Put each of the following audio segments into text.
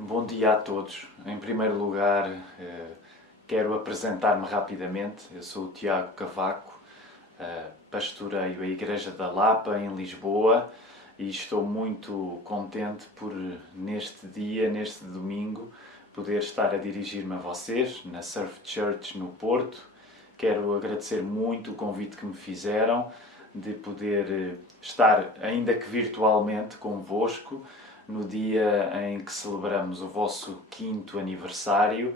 Bom dia a todos. Em primeiro lugar, quero apresentar-me rapidamente. Eu sou o Tiago Cavaco, pastoreio a Igreja da Lapa, em Lisboa, e estou muito contente por, neste dia, neste domingo, poder estar a dirigir-me a vocês, na Surf Church no Porto. Quero agradecer muito o convite que me fizeram de poder estar, ainda que virtualmente, convosco, no dia em que celebramos o vosso 5º aniversário,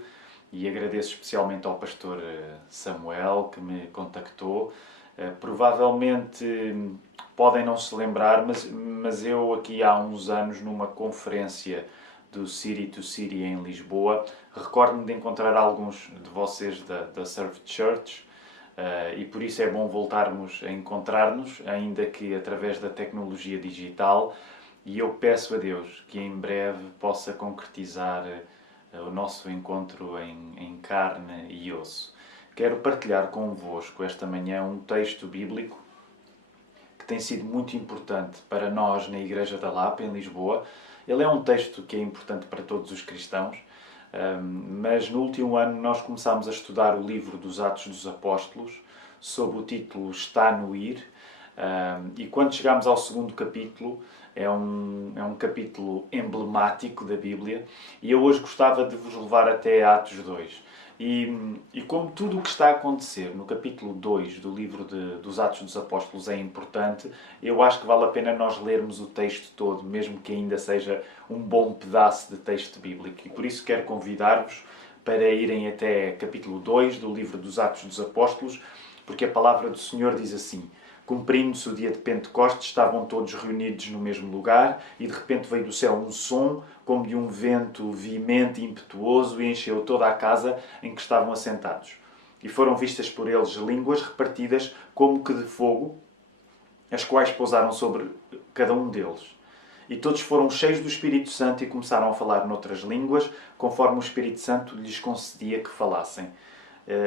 e agradeço especialmente ao pastor Samuel que me contactou. Provavelmente podem não se lembrar, mas eu aqui há uns anos, numa conferência do City to City em Lisboa, recordo-me de encontrar alguns de vocês da Surf Church, e por isso é bom voltarmos a encontrar-nos, ainda que através da tecnologia digital. E eu peço a Deus que em breve possa concretizar o nosso encontro em carne e osso. Quero partilhar convosco esta manhã um texto bíblico que tem sido muito importante para nós na Igreja da Lapa, em Lisboa. Ele é um texto que é importante para todos os cristãos, mas no último ano nós começámos a estudar o livro dos Atos dos Apóstolos, sob o título Está no Ir, e quando chegámos ao segundo capítulo, é um capítulo emblemático da Bíblia, e eu hoje gostava de vos levar até Atos 2. E como tudo o que está a acontecer no capítulo 2 do livro dos Atos dos Apóstolos é importante, eu acho que vale a pena nós lermos o texto todo, mesmo que ainda seja um bom pedaço de texto bíblico. E por isso quero convidar-vos para irem até capítulo 2 do livro dos Atos dos Apóstolos, porque a palavra do Senhor diz assim: cumprindo-se o dia de Pentecostes, estavam todos reunidos no mesmo lugar, e de repente veio do céu um som, como de um vento veemente e impetuoso, e encheu toda a casa em que estavam assentados. E foram vistas por eles línguas repartidas como que de fogo, as quais pousaram sobre cada um deles. E todos foram cheios do Espírito Santo e começaram a falar noutras línguas, conforme o Espírito Santo lhes concedia que falassem.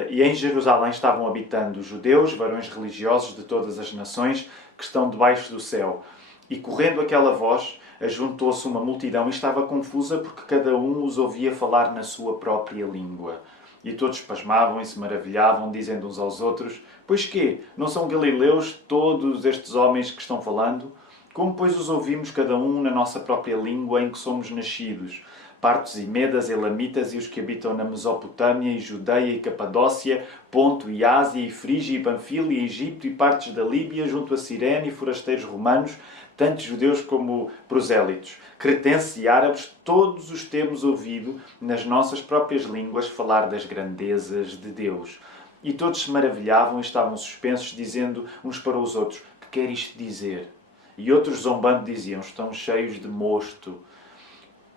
E em Jerusalém estavam habitando judeus, varões religiosos de todas as nações que estão debaixo do céu. E correndo aquela voz, ajuntou-se uma multidão e estava confusa, porque cada um os ouvia falar na sua própria língua. E todos pasmavam e se maravilhavam, dizendo uns aos outros: pois quê? Não são galileus todos estes homens que estão falando? Como, pois, os ouvimos cada um na nossa própria língua em que somos nascidos? Partos e Medas, Elamitas e os que habitam na Mesopotâmia e Judeia e Capadócia, Ponto e Ásia e Frígia e Panfilia e Egito e partes da Líbia junto a Cirene e forasteiros romanos, tanto judeus como prosélitos, cretenses e árabes, todos os temos ouvido nas nossas próprias línguas falar das grandezas de Deus. E todos se maravilhavam e estavam suspensos, dizendo uns para os outros: que quer isto dizer? E outros, zombando, diziam: estão cheios de mosto.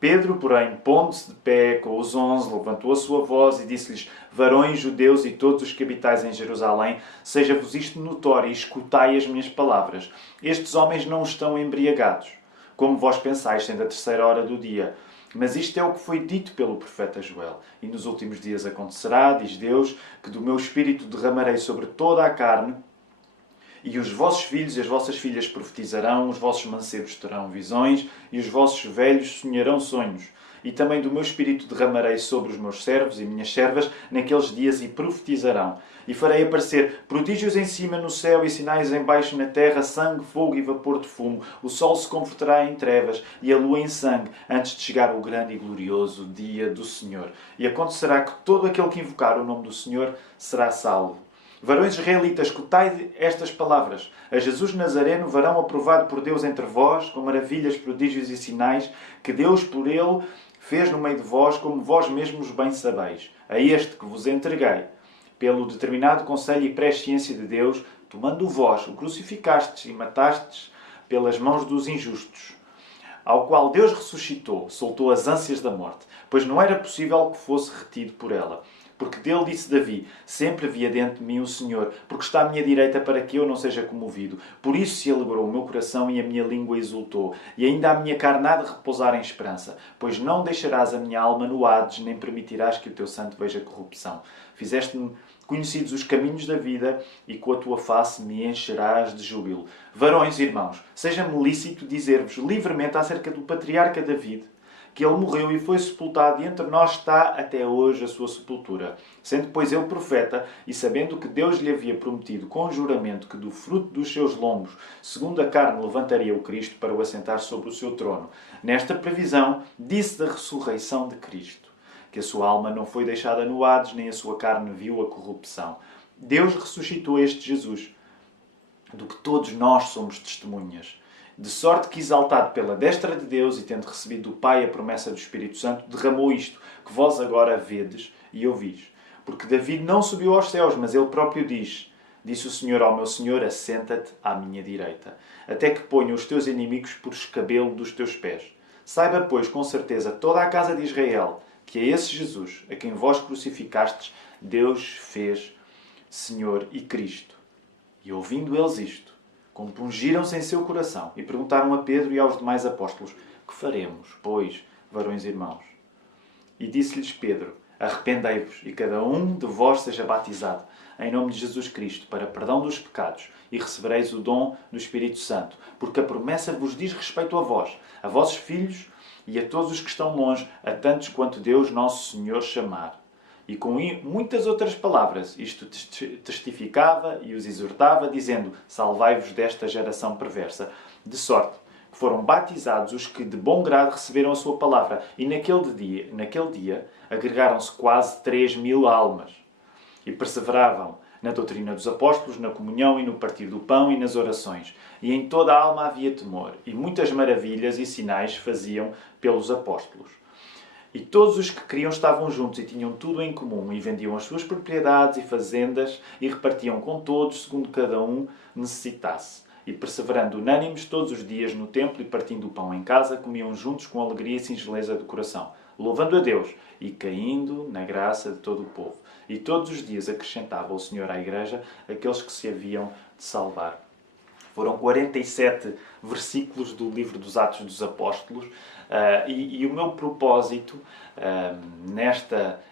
Pedro, porém, pondo-se de pé com os 11, levantou a sua voz e disse-lhes: varões judeus e todos os que habitais em Jerusalém, seja-vos isto notório e escutai as minhas palavras. Estes homens não estão embriagados, como vós pensais, sendo a 3ª hora do dia. Mas isto é o que foi dito pelo profeta Joel. E nos últimos dias acontecerá, diz Deus, que do meu espírito derramarei sobre toda a carne, e os vossos filhos e as vossas filhas profetizarão, os vossos mancebos terão visões, e os vossos velhos sonharão sonhos. E também do meu espírito derramarei sobre os meus servos e minhas servas naqueles dias, e profetizarão. E farei aparecer prodígios em cima no céu e sinais em baixo na terra, sangue, fogo e vapor de fumo. O sol se converterá em trevas e a lua em sangue, antes de chegar o grande e glorioso dia do Senhor. E acontecerá que todo aquele que invocar o nome do Senhor será salvo. Varões israelitas, escutai estas palavras. A Jesus Nazareno, varão aprovado por Deus entre vós, com maravilhas, prodígios e sinais, que Deus por ele fez no meio de vós, como vós mesmos bem sabeis. A este que vos entreguei, pelo determinado conselho e presciência de Deus, tomando vós, o crucificastes e matastes pelas mãos dos injustos, ao qual Deus ressuscitou, soltou as ânsias da morte, pois não era possível que fosse retido por ela. Porque dele disse Davi: sempre havia dentro de mim o Senhor, porque está à minha direita para que eu não seja comovido. Por isso se alegrou o meu coração e a minha língua exultou. E ainda a minha carne há de repousar em esperança, pois não deixarás a minha alma no Hades, nem permitirás que o teu santo veja corrupção. Fizeste-me conhecidos os caminhos da vida, e com a tua face me encherás de júbilo. Varões, irmãos, seja-me lícito dizer-vos livremente acerca do patriarca David, que ele morreu e foi sepultado, e entre nós está até hoje a sua sepultura. Sendo, pois, ele profeta, e sabendo que Deus lhe havia prometido com juramento que do fruto dos seus lombos, segundo a carne, levantaria o Cristo para o assentar sobre o seu trono. Nesta previsão, disse da ressurreição de Cristo, que a sua alma não foi deixada no Hades, nem a sua carne viu a corrupção. Deus ressuscitou este Jesus, do que todos nós somos testemunhas. De sorte que, exaltado pela destra de Deus e tendo recebido do Pai a promessa do Espírito Santo, derramou isto, que vós agora vedes e ouvis. Porque David não subiu aos céus, mas ele próprio disse o Senhor ao meu Senhor, assenta-te à minha direita, até que ponha os teus inimigos por escabelo dos teus pés. Saiba, pois, com certeza, toda a casa de Israel, que é esse Jesus, a quem vós crucificastes, Deus fez Senhor e Cristo. E ouvindo eles isto, compungiram-se em seu coração e perguntaram a Pedro e aos demais apóstolos: que faremos, pois, varões irmãos? E disse-lhes Pedro: arrependei-vos e cada um de vós seja batizado em nome de Jesus Cristo para perdão dos pecados e recebereis o dom do Espírito Santo, porque a promessa vos diz respeito a vós, a vossos filhos e a todos os que estão longe, a tantos quanto Deus nosso Senhor chamar. E com muitas outras palavras, isto testificava e os exortava, dizendo: salvai-vos desta geração perversa. De sorte que foram batizados os que de bom grado receberam a sua palavra. E naquele dia agregaram-se quase 3.000 almas. E perseveravam na doutrina dos apóstolos, na comunhão e no partir do pão e nas orações. E em toda a alma havia temor. E muitas maravilhas e sinais faziam pelos apóstolos. E todos os que criam estavam juntos e tinham tudo em comum, e vendiam as suas propriedades e fazendas, e repartiam com todos, segundo cada um necessitasse. E perseverando unânimes todos os dias no templo e partindo o pão em casa, comiam juntos com alegria e singeleza do coração, louvando a Deus e caindo na graça de todo o povo. E todos os dias acrescentava o Senhor à igreja aqueles que se haviam de salvar. Foram 47 versículos do livro dos Atos dos Apóstolos e o meu propósito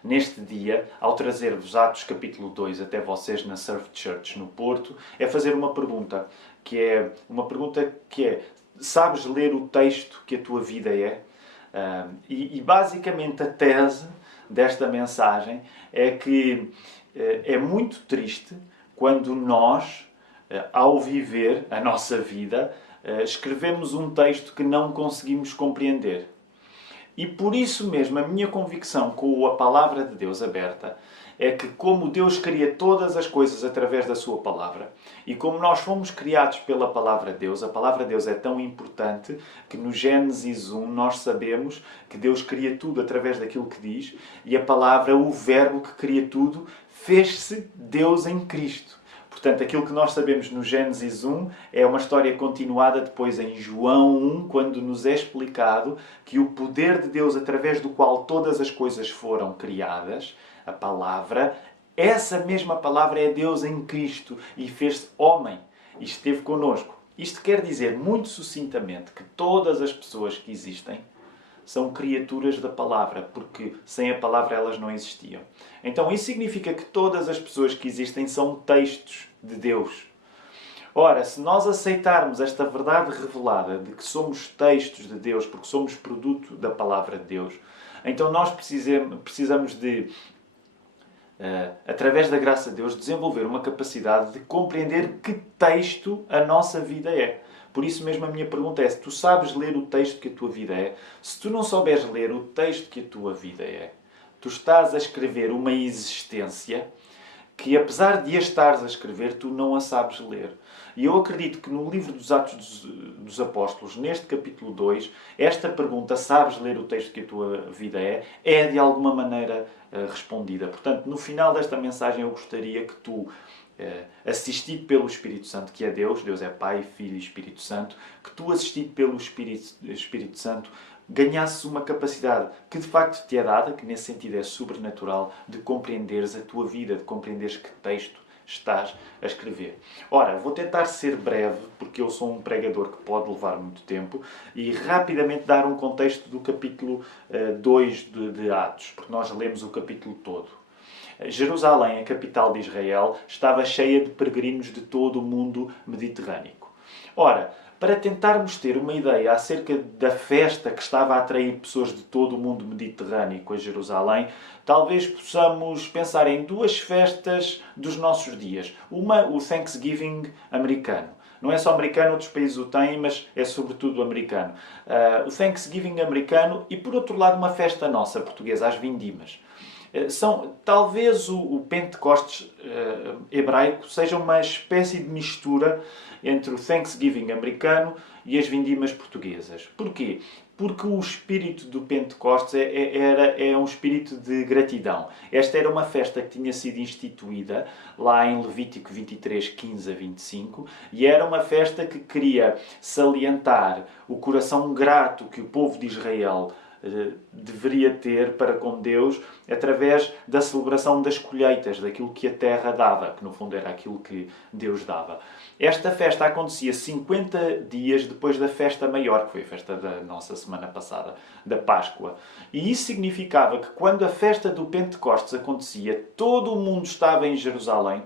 neste dia, ao trazer-vos Atos capítulo 2 até vocês na Surf Church no Porto, é fazer uma pergunta, que é sabes ler o texto que a tua vida é? E basicamente a tese desta mensagem é que é muito triste quando nós, ao viver a nossa vida, escrevemos um texto que não conseguimos compreender. E por isso mesmo, a minha convicção com a Palavra de Deus aberta é que, como Deus cria todas as coisas através da sua Palavra, e como nós fomos criados pela Palavra de Deus, a Palavra de Deus é tão importante que no Gênesis 1 nós sabemos que Deus cria tudo através daquilo que diz, e a Palavra, o Verbo que cria tudo, fez-se Deus em Cristo. Portanto, aquilo que nós sabemos no Gênesis 1 é uma história continuada depois em João 1, quando nos é explicado que o poder de Deus, através do qual todas as coisas foram criadas, a palavra, essa mesma palavra é Deus em Cristo e fez-se homem e esteve connosco. Isto quer dizer, muito sucintamente, que todas as pessoas que existem são criaturas da palavra, porque sem a palavra elas não existiam. Então isso significa que todas as pessoas que existem são textos de Deus. Ora, se nós aceitarmos esta verdade revelada de que somos textos de Deus, porque somos produto da palavra de Deus, então nós precisamos de, através da graça de Deus, desenvolver uma capacidade de compreender que texto a nossa vida é. Por isso mesmo a minha pergunta é: se tu sabes ler o texto que a tua vida é, se tu não souberes ler o texto que a tua vida é, tu estás a escrever uma existência que, apesar de a estares a escrever, tu não a sabes ler. E eu acredito que no livro dos Atos dos Apóstolos, neste capítulo 2, esta pergunta, sabes ler o texto que a tua vida é de alguma maneira respondida. Portanto, no final desta mensagem eu gostaria que tu, assistido pelo Espírito Santo, que é Deus, Deus é Pai, Filho e Espírito Santo, que tu, assistido pelo Espírito Santo, ganhasses uma capacidade que de facto te é dada, que nesse sentido é sobrenatural, de compreenderes a tua vida, de compreenderes que texto estás a escrever. Ora, vou tentar ser breve, porque eu sou um pregador que pode levar muito tempo, e rapidamente dar um contexto do capítulo 2 de Atos, porque nós lemos o capítulo todo. Jerusalém, a capital de Israel, estava cheia de peregrinos de todo o mundo mediterrâneo. Ora, para tentarmos ter uma ideia acerca da festa que estava a atrair pessoas de todo o mundo mediterrâneo a Jerusalém, talvez possamos pensar em duas festas dos nossos dias. Uma, o Thanksgiving americano. Não é só americano, outros países o têm, mas é sobretudo americano. O Thanksgiving americano e, por outro lado, uma festa nossa, portuguesa, as vindimas. Talvez o Pentecostes hebraico seja uma espécie de mistura entre o Thanksgiving americano e as vindimas portuguesas. Porquê? Porque o espírito do Pentecostes é um espírito de gratidão. Esta era uma festa que tinha sido instituída lá em Levítico 23, 15 a 25, e era uma festa que queria salientar o coração grato que o povo de Israel deveria ter para com Deus através da celebração das colheitas, daquilo que a terra dava, que no fundo era aquilo que Deus dava. Esta festa acontecia 50 dias depois da festa maior, que foi a festa da nossa semana passada, da Páscoa. E isso significava que quando a festa do Pentecostes acontecia, todo o mundo estava em Jerusalém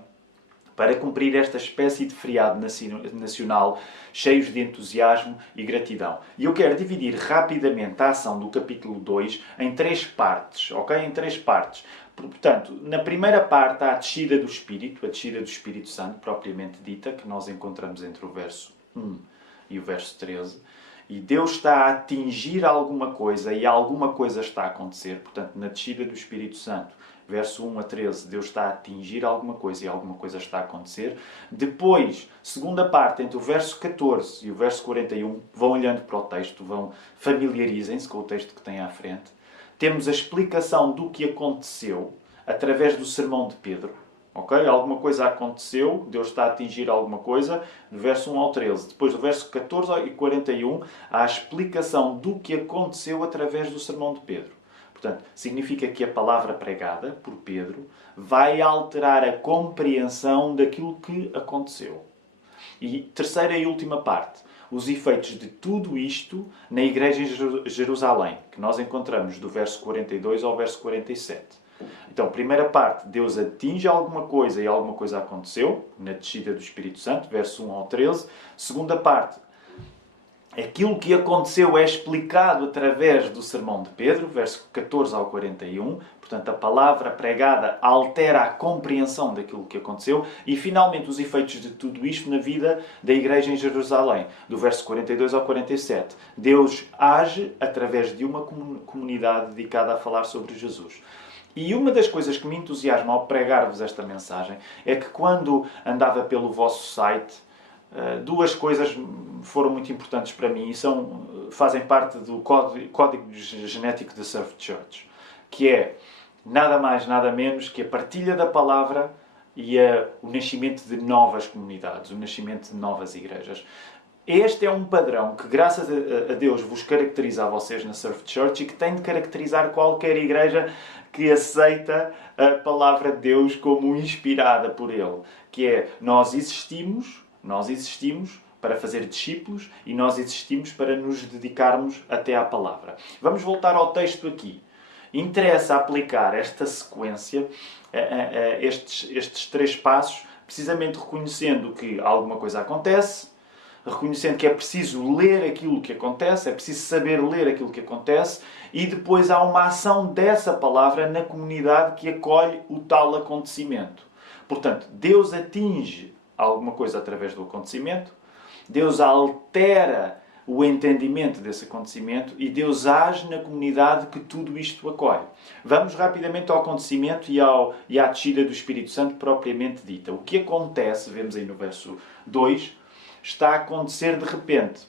para cumprir esta espécie de feriado nacional, cheios de entusiasmo e gratidão. E eu quero dividir rapidamente a ação do capítulo 2 em 3 partes, ok? Em 3 partes. Portanto, na primeira parte há a descida do Espírito, a descida do Espírito Santo, propriamente dita, que nós encontramos entre o verso 1 e o verso 13. E Deus está a atingir alguma coisa e alguma coisa está a acontecer. Portanto, na descida do Espírito Santo, verso 1 a 13, Deus está a atingir alguma coisa e alguma coisa está a acontecer. Depois, segunda parte, entre o verso 14 e o verso 41, vão olhando para o texto, familiarizem-se com o texto que têm à frente. Temos a explicação do que aconteceu através do sermão de Pedro. Okay? Alguma coisa aconteceu, Deus está a atingir alguma coisa, do verso 1 ao 13. Depois, do verso 14 e 41, há a explicação do que aconteceu através do sermão de Pedro. Portanto, significa que a palavra pregada por Pedro vai alterar a compreensão daquilo que aconteceu. E terceira e última parte, os efeitos de tudo isto na igreja em Jerusalém, que nós encontramos do verso 42 ao verso 47. Então, primeira parte, Deus atinge alguma coisa e alguma coisa aconteceu, na descida do Espírito Santo, verso 1 ao 13. Segunda parte, aquilo que aconteceu é explicado através do sermão de Pedro, verso 14 ao 41. Portanto, a palavra pregada altera a compreensão daquilo que aconteceu. E, finalmente, os efeitos de tudo isto na vida da igreja em Jerusalém, do verso 42 ao 47. Deus age através de uma comunidade dedicada a falar sobre Jesus. E uma das coisas que me entusiasma ao pregar-vos esta mensagem é que quando andava pelo vosso site, duas coisas foram muito importantes para mim e fazem parte do código genético da Surf Church, que é nada mais, nada menos que a partilha da palavra e o nascimento de novas comunidades, o nascimento de novas igrejas. Este é um padrão que, graças a Deus, vos caracteriza a vocês na Surf Church e que tem de caracterizar qualquer igreja que aceita a palavra de Deus como inspirada por Ele. Que é, nós existimos para fazer discípulos e nós existimos para nos dedicarmos até à palavra. Vamos voltar ao texto aqui. Interessa aplicar esta sequência, estes 3 passos, precisamente reconhecendo que alguma coisa acontece, reconhecendo que é preciso ler aquilo que acontece, é preciso saber ler aquilo que acontece, e depois há uma ação dessa palavra na comunidade que acolhe o tal acontecimento. Portanto, Deus atinge alguma coisa através do acontecimento, Deus altera o entendimento desse acontecimento e Deus age na comunidade que tudo isto acolhe. Vamos rapidamente ao acontecimento e à descida do Espírito Santo propriamente dita. O que acontece, vemos aí no verso 2, está a acontecer de repente.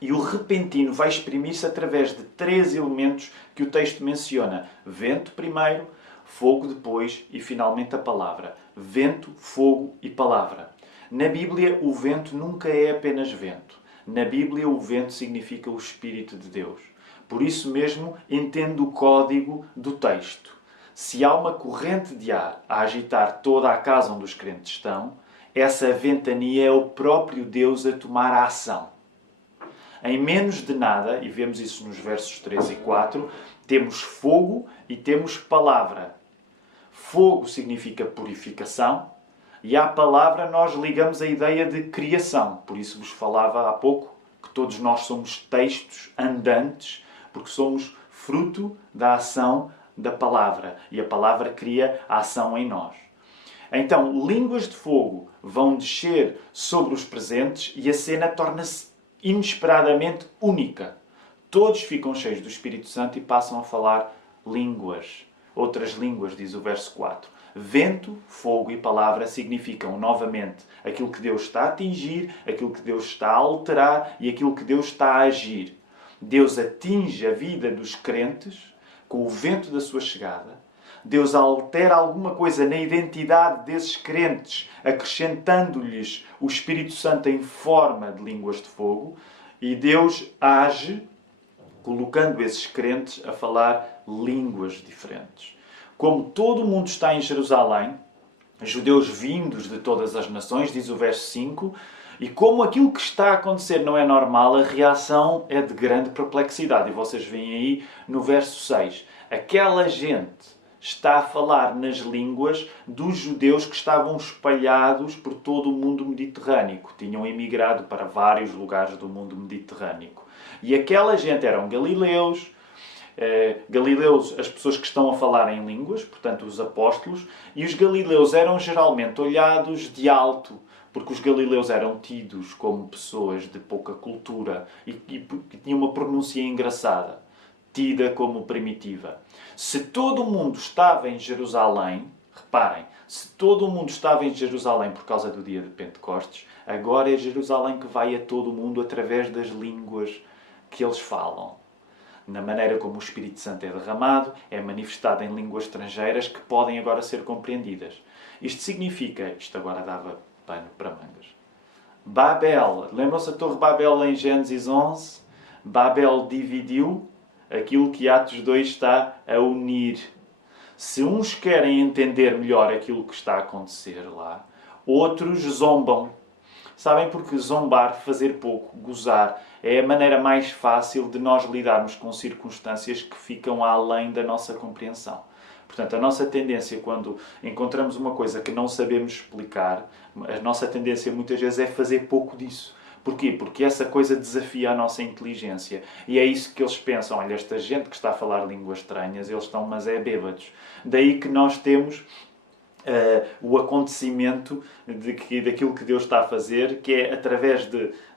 E o repentino vai exprimir-se através de 3 elementos que o texto menciona. Vento primeiro, fogo depois e finalmente a palavra. Vento, fogo e palavra. Na Bíblia, o vento nunca é apenas vento. Na Bíblia, o vento significa o Espírito de Deus. Por isso mesmo, entendo o código do texto. Se há uma corrente de ar a agitar toda a casa onde os crentes estão, essa ventania é o próprio Deus a tomar a ação. Em menos de nada, e vemos isso nos versos 3 e 4, temos fogo e temos palavra. Fogo significa purificação, E à palavra nós ligamos a ideia de criação. Por isso vos falava há pouco que todos nós somos textos andantes, porque somos fruto da ação da palavra. E a palavra cria a ação em nós. Então, línguas de fogo vão descer sobre os presentes e a cena torna-se inesperadamente única. Todos ficam cheios do Espírito Santo e passam a falar línguas. Outras línguas, diz o verso 4. Vento, fogo e palavra significam, novamente, aquilo que Deus está a atingir, aquilo que Deus está a alterar e aquilo que Deus está a agir. Deus atinge a vida dos crentes com o vento da sua chegada. Deus altera alguma coisa na identidade desses crentes, acrescentando-lhes o Espírito Santo em forma de línguas de fogo. E Deus age colocando esses crentes a falar línguas diferentes. Como todo o mundo está em Jerusalém, judeus vindos de todas as nações, diz o verso 5, e como aquilo que está a acontecer não é normal, a reação é de grande perplexidade. E vocês veem aí no verso 6. Aquela gente está a falar nas línguas dos judeus que estavam espalhados por todo o mundo mediterrâneo. Tinham emigrado para vários lugares do mundo mediterrâneo. E aquela gente eram galileus, as pessoas que estão a falar em línguas, portanto os apóstolos, e os galileus eram geralmente olhados de alto, porque os galileus eram tidos como pessoas de pouca cultura e tinham uma pronúncia engraçada, tida como primitiva. Se todo o mundo estava em Jerusalém, reparem, se todo o mundo estava em Jerusalém por causa do dia de Pentecostes, agora é Jerusalém que vai a todo o mundo através das línguas que eles falam. Na maneira como o Espírito Santo é derramado, é manifestado em línguas estrangeiras que podem agora ser compreendidas. Isto significa, isto agora dava pano para mangas. Babel, lembram-se da Torre Babel em Gênesis 11? Babel dividiu aquilo que Atos 2 está a unir. Se uns querem entender melhor aquilo que está a acontecer lá, outros zombam. Sabem, porque zombar, fazer pouco, gozar, é a maneira mais fácil de nós lidarmos com circunstâncias que ficam além da nossa compreensão. Portanto, a nossa tendência, quando encontramos uma coisa que não sabemos explicar, a nossa tendência muitas vezes é fazer pouco disso. Porquê? Porque essa coisa desafia a nossa inteligência. E é isso que eles pensam. Olha, esta gente que está a falar línguas estranhas, eles estão, mas é bêbados. Daí que nós temos o acontecimento daquilo que Deus está a fazer, que é através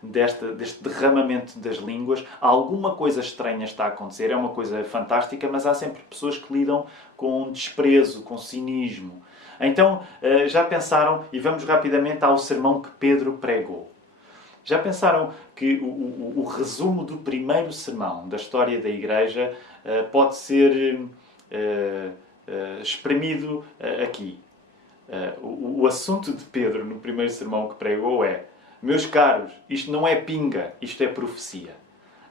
deste derramamento das línguas, alguma coisa estranha está a acontecer. É uma coisa fantástica, mas há sempre pessoas que lidam com desprezo, com cinismo. Então, já pensaram, e vamos rapidamente ao sermão que Pedro pregou. Já pensaram que o resumo do primeiro sermão da história da Igreja pode ser exprimido aqui? O assunto de Pedro no primeiro sermão que pregou é: meus caros, isto não é pinga, isto é profecia.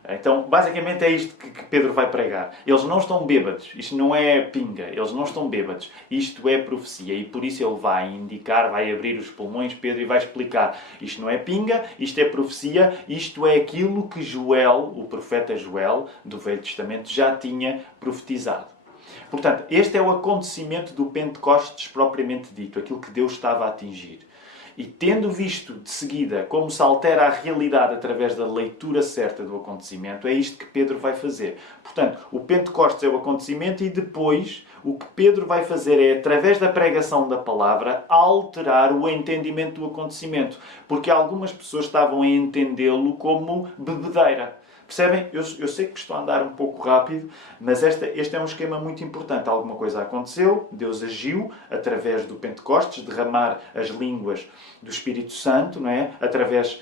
Então, basicamente é isto que Pedro vai pregar. Eles não estão bêbados, isto não é pinga, eles não estão bêbados, isto é profecia. E por isso ele vai indicar, vai abrir os pulmões, Pedro, e vai explicar: isto não é pinga, isto é profecia, isto é aquilo que Joel, o profeta Joel, do Velho Testamento, já tinha profetizado. Portanto, este é o acontecimento do Pentecostes propriamente dito, aquilo que Deus estava a atingir. E tendo visto de seguida como se altera a realidade através da leitura certa do acontecimento, é isto que Pedro vai fazer. Portanto, o Pentecostes é o acontecimento e depois o que Pedro vai fazer é, através da pregação da palavra, alterar o entendimento do acontecimento. Porque algumas pessoas estavam a entendê-lo como bebedeira. Percebem? Eu sei que estou a andar um pouco rápido, mas este é um esquema muito importante. Alguma coisa aconteceu, Deus agiu através do Pentecostes, derramar as línguas do Espírito Santo, não é? Através,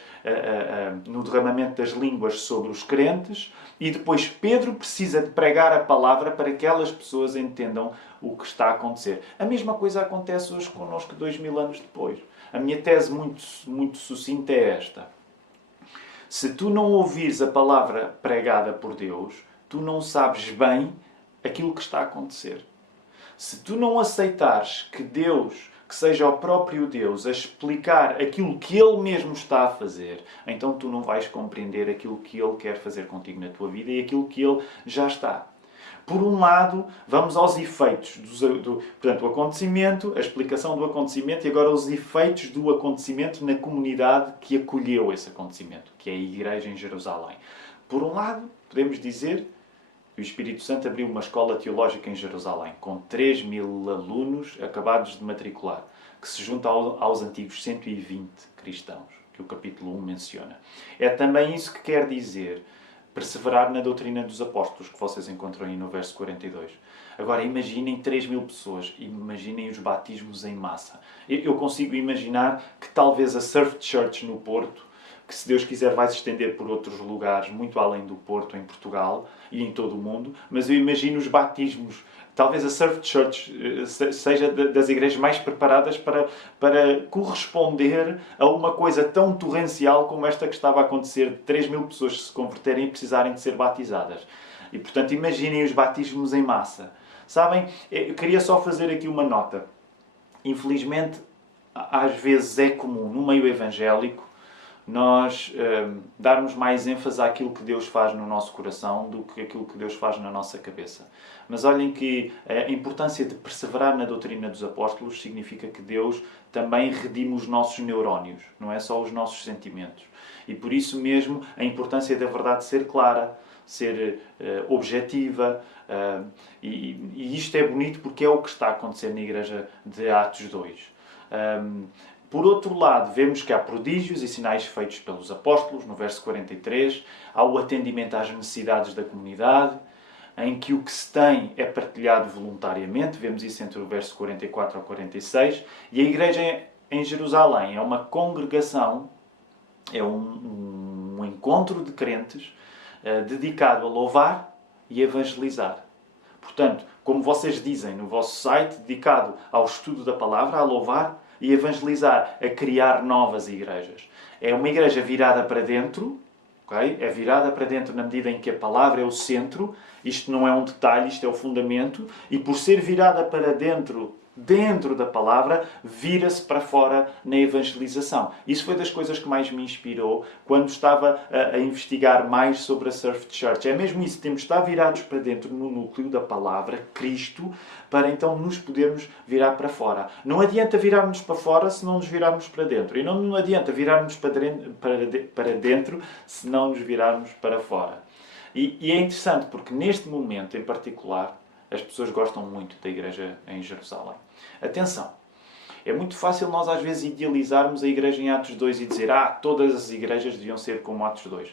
no derramamento das línguas sobre os crentes, e depois Pedro precisa de pregar a palavra para que aquelas pessoas entendam o que está a acontecer. A mesma coisa acontece hoje connosco 2000 anos depois. A minha tese muito sucinta é esta: se tu não ouvires a palavra pregada por Deus, tu não sabes bem aquilo que está a acontecer. Se tu não aceitares que Deus, que seja o próprio Deus, a explicar aquilo que Ele mesmo está a fazer, então tu não vais compreender aquilo que Ele quer fazer contigo na tua vida e aquilo que Ele já está. Por um lado, vamos aos efeitos portanto, o acontecimento, a explicação do acontecimento e agora os efeitos do acontecimento na comunidade que acolheu esse acontecimento, que é a igreja em Jerusalém. Por um lado, podemos dizer que o Espírito Santo abriu uma escola teológica em Jerusalém, com 3.000 alunos acabados de matricular, que se junta aos antigos 120 cristãos, que o capítulo 1 menciona. É também isso que quer dizer perseverar na doutrina dos apóstolos, que vocês encontram aí no verso 42. Agora, imaginem 3.000 pessoas, imaginem os batismos em massa. Eu consigo imaginar que talvez a Surf Church no Porto, que se Deus quiser vai se estender por outros lugares, muito além do Porto, em Portugal e em todo o mundo, mas eu imagino os batismos. Talvez a Surf Church seja das igrejas mais preparadas para corresponder a uma coisa tão torrencial como esta que estava a acontecer, de 3.000 pessoas se converterem e precisarem de ser batizadas. E, portanto, imaginem os batismos em massa. Sabem, eu queria só fazer aqui uma nota. Infelizmente, às vezes é comum, no meio evangélico, nós darmos mais ênfase àquilo que Deus faz no nosso coração do que aquilo que Deus faz na nossa cabeça. Mas olhem que a importância de perseverar na doutrina dos apóstolos significa que Deus também redime os nossos neurónios, não é só os nossos sentimentos. E por isso mesmo a importância da verdade ser clara, ser objetiva, e isto é bonito porque é o que está a acontecer na igreja de Atos 2. Por outro lado, vemos que há prodígios e sinais feitos pelos apóstolos, no verso 43, há o atendimento às necessidades da comunidade, em que o que se tem é partilhado voluntariamente, vemos isso entre o verso 44 ao 46, e a igreja em Jerusalém é uma congregação, é um encontro de crentes dedicado a louvar e evangelizar. Portanto, como vocês dizem no vosso site, dedicado ao estudo da palavra, a louvar e evangelizar, a criar novas igrejas. É uma igreja virada para dentro, okay? É virada para dentro na medida em que a palavra é o centro, isto não é um detalhe, isto é o fundamento, e por ser virada para dentro da palavra, vira-se para fora na evangelização. Isso foi das coisas que mais me inspirou quando estava a investigar mais sobre a Surf Church. É mesmo isso, temos de estar virados para dentro no núcleo da palavra, Cristo, para então nos podermos virar para fora. Não adianta virarmos para fora se não nos virarmos para dentro. E não adianta virarmos para dentro se não nos virarmos para fora. E é interessante porque neste momento em particular as pessoas gostam muito da igreja em Jerusalém. Atenção, é muito fácil nós às vezes idealizarmos a igreja em Atos 2 e dizer todas as igrejas deviam ser como Atos 2.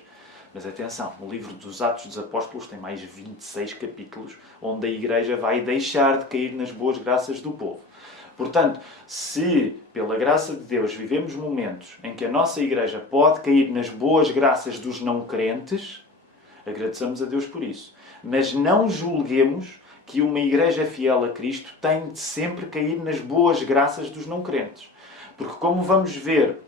Mas atenção, o livro dos Atos dos Apóstolos tem mais 26 capítulos onde a igreja vai deixar de cair nas boas graças do povo. Portanto, se pela graça de Deus vivemos momentos em que a nossa igreja pode cair nas boas graças dos não crentes, agradeçamos a Deus por isso. Mas não julguemos que uma igreja fiel a Cristo tem de sempre cair nas boas graças dos não crentes. Porque como vamos ver,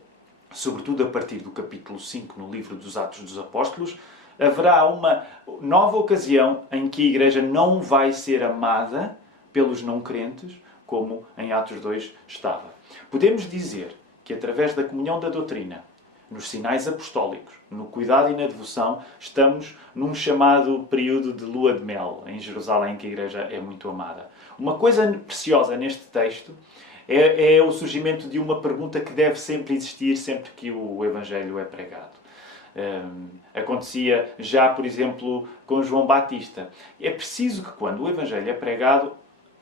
sobretudo a partir do capítulo 5 no livro dos Atos dos Apóstolos, haverá uma nova ocasião em que a igreja não vai ser amada pelos não crentes, como em Atos 2 estava. Podemos dizer que através da comunhão da doutrina, nos sinais apostólicos, no cuidado e na devoção, estamos num chamado período de lua de mel, em Jerusalém, que a igreja é muito amada. Uma coisa preciosa neste texto é o surgimento de uma pergunta que deve sempre existir sempre que o Evangelho é pregado. Acontecia já, por exemplo, com João Batista. É preciso que quando o Evangelho é pregado,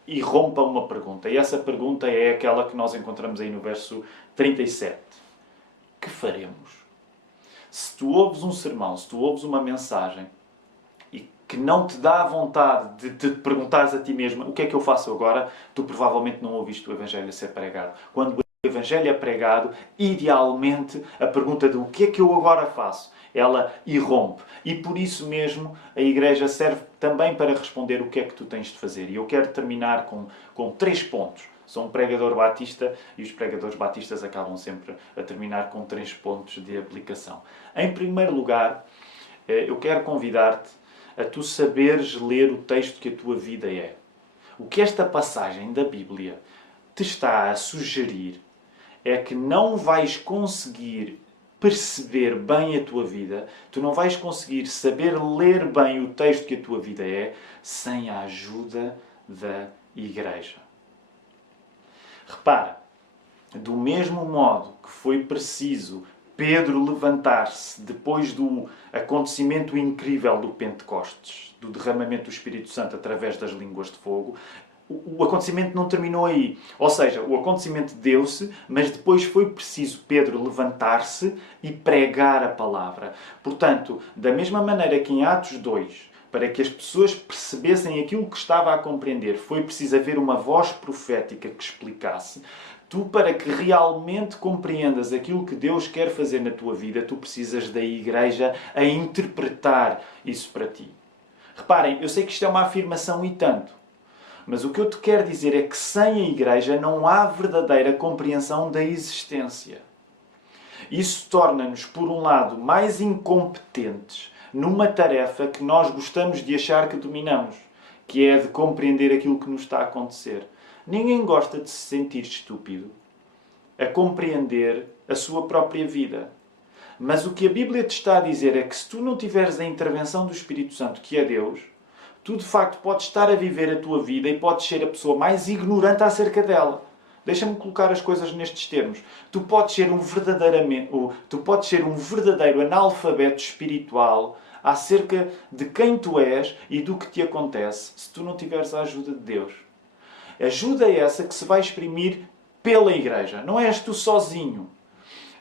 irrompa uma pergunta. E essa pergunta é aquela que nós encontramos aí no verso 37. Que faremos? Se tu ouves um sermão, se tu ouves uma mensagem e que não te dá a vontade de te perguntares a ti mesmo o que é que eu faço agora, tu provavelmente não ouviste o Evangelho a ser pregado. Quando o Evangelho é pregado, idealmente a pergunta de o que é que eu agora faço, ela irrompe. E por isso mesmo a Igreja serve também para responder o que é que tu tens de fazer. E eu quero terminar com 3 pontos. Sou um pregador batista e os pregadores batistas acabam sempre a terminar com 3 pontos de aplicação. Em primeiro lugar, eu quero convidar-te a tu saberes ler o texto que a tua vida é. O que esta passagem da Bíblia te está a sugerir é que não vais conseguir perceber bem a tua vida, tu não vais conseguir saber ler bem o texto que a tua vida é, sem a ajuda da igreja. Repara, do mesmo modo que foi preciso Pedro levantar-se depois do acontecimento incrível do Pentecostes, do derramamento do Espírito Santo através das línguas de fogo, o acontecimento não terminou aí. Ou seja, o acontecimento deu-se, mas depois foi preciso Pedro levantar-se e pregar a palavra. Portanto, da mesma maneira que em Atos 2, para que as pessoas percebessem aquilo que estava a compreender, foi preciso haver uma voz profética que explicasse. Tu, para que realmente compreendas aquilo que Deus quer fazer na tua vida, tu precisas da igreja a interpretar isso para ti. Reparem, eu sei que isto é uma afirmação e tanto, mas o que eu te quero dizer é que sem a igreja não há verdadeira compreensão da existência. Isso torna-nos, por um lado, mais incompetentes numa tarefa que nós gostamos de achar que dominamos, que é de compreender aquilo que nos está a acontecer. Ninguém gosta de se sentir estúpido a compreender a sua própria vida. Mas o que a Bíblia te está a dizer é que se tu não tiveres a intervenção do Espírito Santo, que é Deus, tu de facto podes estar a viver a tua vida e podes ser a pessoa mais ignorante acerca dela. Deixa-me colocar as coisas nestes termos. Tu podes ser um verdadeiro analfabeto espiritual acerca de quem tu és e do que te acontece se tu não tiveres a ajuda de Deus. Ajuda essa que se vai exprimir pela igreja. Não és tu sozinho.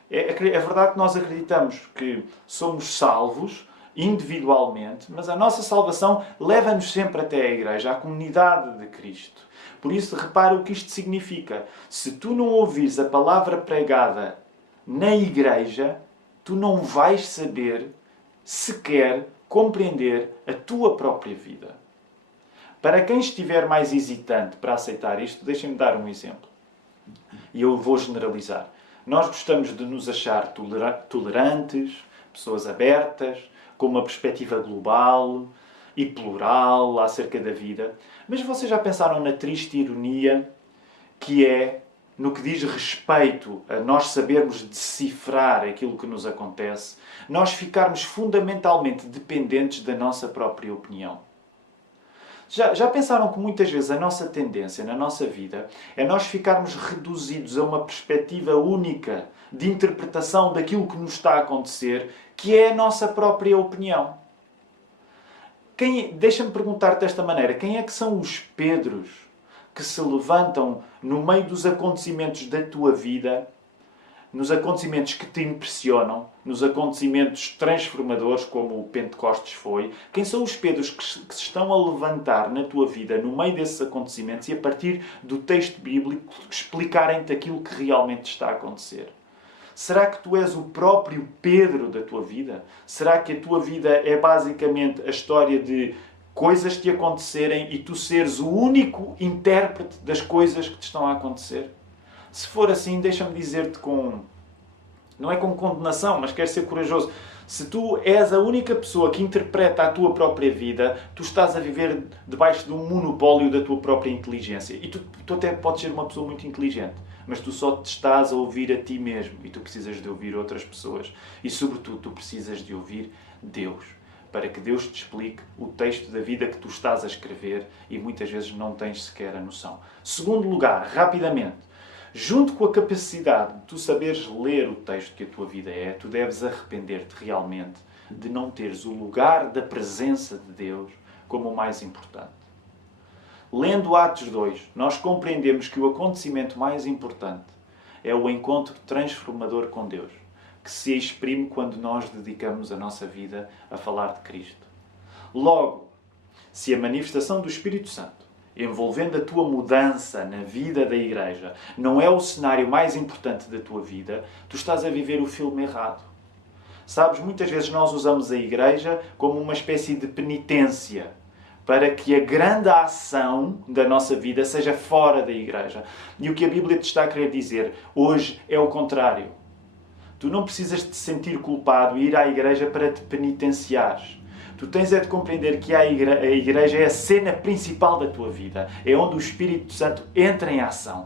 É verdade que nós acreditamos que somos salvos individualmente, mas a nossa salvação leva-nos sempre até a igreja, à comunidade de Cristo. Por isso, repara o que isto significa. Se tu não ouvires a palavra pregada na igreja, tu não vais saber sequer compreender a tua própria vida. Para quem estiver mais hesitante para aceitar isto, deixem-me dar um exemplo. E eu vou generalizar. Nós gostamos de nos achar tolerantes, pessoas abertas, com uma perspectiva global e plural acerca da vida. Mas vocês já pensaram na triste ironia que é, no que diz respeito a nós sabermos decifrar aquilo que nos acontece, nós ficarmos fundamentalmente dependentes da nossa própria opinião? Já pensaram que muitas vezes a nossa tendência na nossa vida é nós ficarmos reduzidos a uma perspectiva única de interpretação daquilo que nos está a acontecer, que é a nossa própria opinião? Deixa-me perguntar-te desta maneira, quem é que são os Pedros que se levantam no meio dos acontecimentos da tua vida, nos acontecimentos que te impressionam, nos acontecimentos transformadores, como o Pentecostes foi? Quem são os Pedros que se estão a levantar na tua vida, no meio desses acontecimentos, e a partir do texto bíblico explicarem-te aquilo que realmente está a acontecer? Será que tu és o próprio Pedro da tua vida? Será que a tua vida é basicamente a história de coisas te acontecerem e tu seres o único intérprete das coisas que te estão a acontecer? Se for assim, deixa-me dizer-te não é com condenação, mas quero ser corajoso. Se tu és a única pessoa que interpreta a tua própria vida, tu estás a viver debaixo de um monopólio da tua própria inteligência. E tu até podes ser uma pessoa muito inteligente, mas tu só te estás a ouvir a ti mesmo e tu precisas de ouvir outras pessoas. E, sobretudo, tu precisas de ouvir Deus, para que Deus te explique o texto da vida que tu estás a escrever e muitas vezes não tens sequer a noção. Segundo lugar, rapidamente, junto com a capacidade de tu saberes ler o texto que a tua vida é, tu deves arrepender-te realmente de não teres o lugar da presença de Deus como o mais importante. Lendo Atos 2, nós compreendemos que o acontecimento mais importante é o encontro transformador com Deus, que se exprime quando nós dedicamos a nossa vida a falar de Cristo. Logo, se a manifestação do Espírito Santo envolvendo a tua mudança na vida da igreja não é o cenário mais importante da tua vida, tu estás a viver o filme errado. Sabes, muitas vezes nós usamos a igreja como uma espécie de penitência para que a grande ação da nossa vida seja fora da igreja. E o que a Bíblia te está a querer dizer hoje é o contrário. Tu não precisas te sentir culpado e ir à igreja para te penitenciares. Tu tens é de compreender que a igreja é a cena principal da tua vida. É onde o Espírito Santo entra em ação.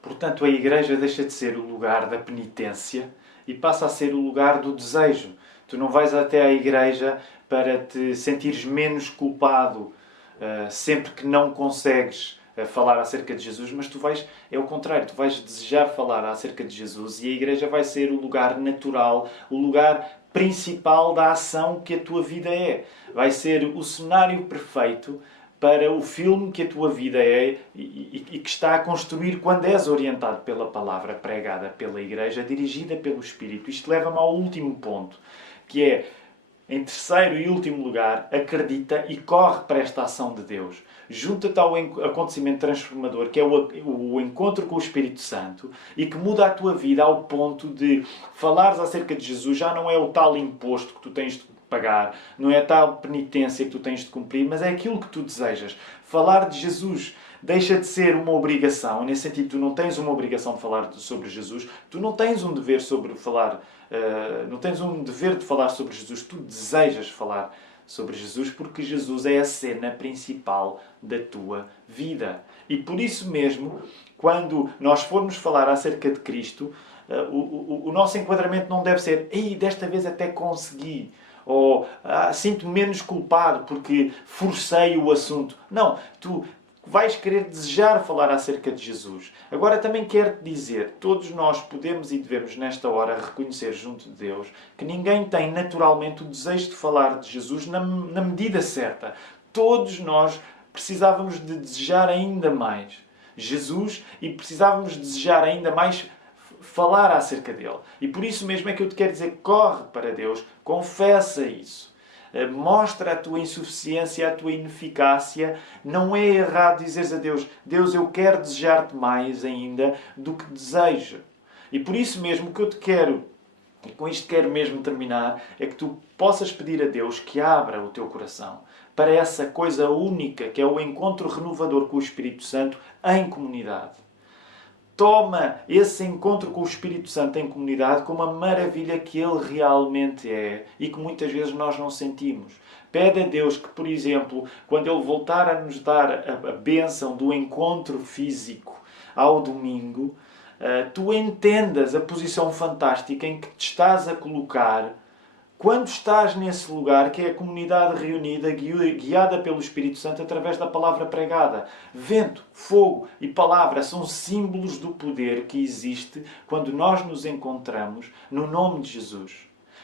Portanto, a igreja deixa de ser o lugar da penitência e passa a ser o lugar do desejo. Tu não vais até à igreja para te sentires menos culpado sempre que não consegues falar acerca de Jesus, mas tu vais, é o contrário, tu vais desejar falar acerca de Jesus e a igreja vai ser o lugar natural, o lugar principal da ação que a tua vida é. Vai ser o cenário perfeito para o filme que a tua vida é e que está a construir quando és orientado pela palavra pregada pela igreja, dirigida pelo Espírito. Isto leva-me ao último ponto, que é, em terceiro e último lugar, acredita e corre para esta ação de Deus. Junta-te ao acontecimento transformador, que é o encontro com o Espírito Santo, e que muda a tua vida ao ponto de falares acerca de Jesus. Já não é o tal imposto que tu tens de pagar, não é a tal penitência que tu tens de cumprir, mas é aquilo que tu desejas. Falar de Jesus deixa de ser uma obrigação. Nesse sentido, tu não tens uma obrigação de falar sobre Jesus, tu não tens um dever sobre falar, não tens um dever de falar sobre Jesus, tu desejas falar sobre Jesus porque Jesus é a cena principal da tua vida. E por isso mesmo, quando nós formos falar acerca de Cristo, o nosso enquadramento não deve ser "Ei, desta vez até consegui", ou "Sinto-me menos culpado porque forcei o assunto". Não, tu vais querer desejar falar acerca de Jesus. Agora também quero-te dizer, todos nós podemos e devemos nesta hora reconhecer junto de Deus que ninguém tem naturalmente o desejo de falar de Jesus na medida certa. Todos nós precisávamos de desejar ainda mais Jesus e precisávamos desejar ainda mais falar acerca dele. E por isso mesmo é que eu te quero dizer, corre para Deus, confessa isso. Mostra a tua insuficiência, a tua ineficácia. Não é errado dizeres a Deus, Deus, eu quero desejar-te mais ainda do que desejo. E por isso mesmo que eu te quero, e com isto quero mesmo terminar, é que tu possas pedir a Deus que abra o teu coração para essa coisa única que é o encontro renovador com o Espírito Santo em comunidade. Toma esse encontro com o Espírito Santo em comunidade como a maravilha que ele realmente é e que muitas vezes nós não sentimos. Pede a Deus que, por exemplo, quando Ele voltar a nos dar a bênção do encontro físico ao domingo, tu entendas a posição fantástica em que te estás a colocar quando estás nesse lugar, que é a comunidade reunida, guiada pelo Espírito Santo através da palavra pregada. Vento, fogo e palavra são símbolos do poder que existe quando nós nos encontramos no nome de Jesus.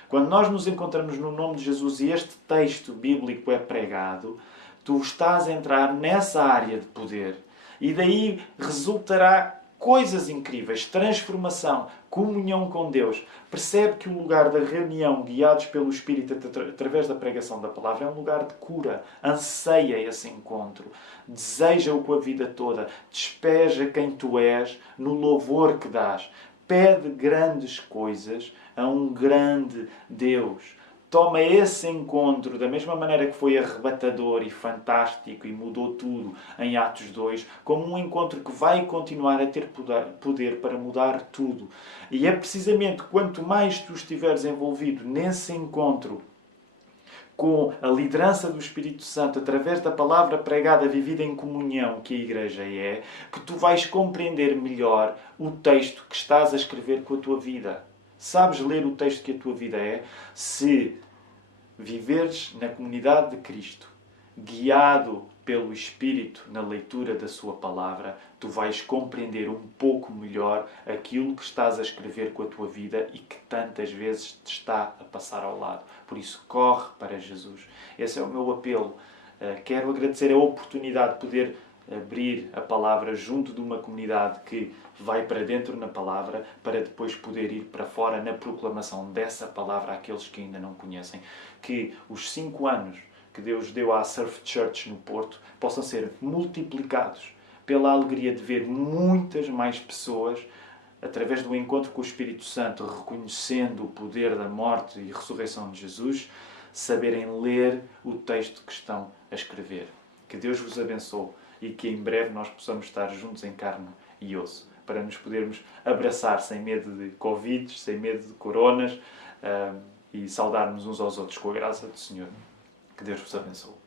Quando nós nos encontramos no nome de Jesus e este texto bíblico é pregado, tu estás a entrar nessa área de poder. E daí resultará coisas incríveis, transformação, comunhão com Deus. Percebe que o lugar da reunião, guiados pelo Espírito através da pregação da palavra, é um lugar de cura. Anseia esse encontro. Deseja-o com a vida toda. Despeja quem tu és no louvor que dás. Pede grandes coisas a um grande Deus. Toma esse encontro, da mesma maneira que foi arrebatador e fantástico e mudou tudo em Atos 2, como um encontro que vai continuar a ter poder para mudar tudo. E é precisamente quanto mais tu estiveres envolvido nesse encontro com a liderança do Espírito Santo, através da palavra pregada, vivida em comunhão, que a Igreja é, que tu vais compreender melhor o texto que estás a escrever com a tua vida. Sabes ler o texto que a tua vida é se viveres na comunidade de Cristo, guiado pelo Espírito na leitura da sua palavra, tu vais compreender um pouco melhor aquilo que estás a escrever com a tua vida e que tantas vezes te está a passar ao lado. Por isso, corre para Jesus. Esse é o meu apelo. Quero agradecer a oportunidade de poder abrir a palavra junto de uma comunidade que vai para dentro na palavra para depois poder ir para fora na proclamação dessa palavra àqueles que ainda não conhecem. Que os 5 anos que Deus deu à Surf Church no Porto possam ser multiplicados pela alegria de ver muitas mais pessoas através do encontro com o Espírito Santo, reconhecendo o poder da morte e ressurreição de Jesus, saberem ler o texto que estão a escrever. Que Deus vos abençoe e que em breve nós possamos estar juntos em carne e osso, para nos podermos abraçar sem medo de Covid, sem medo de coronas e saudarmos uns aos outros com a graça do Senhor. Que Deus vos abençoe.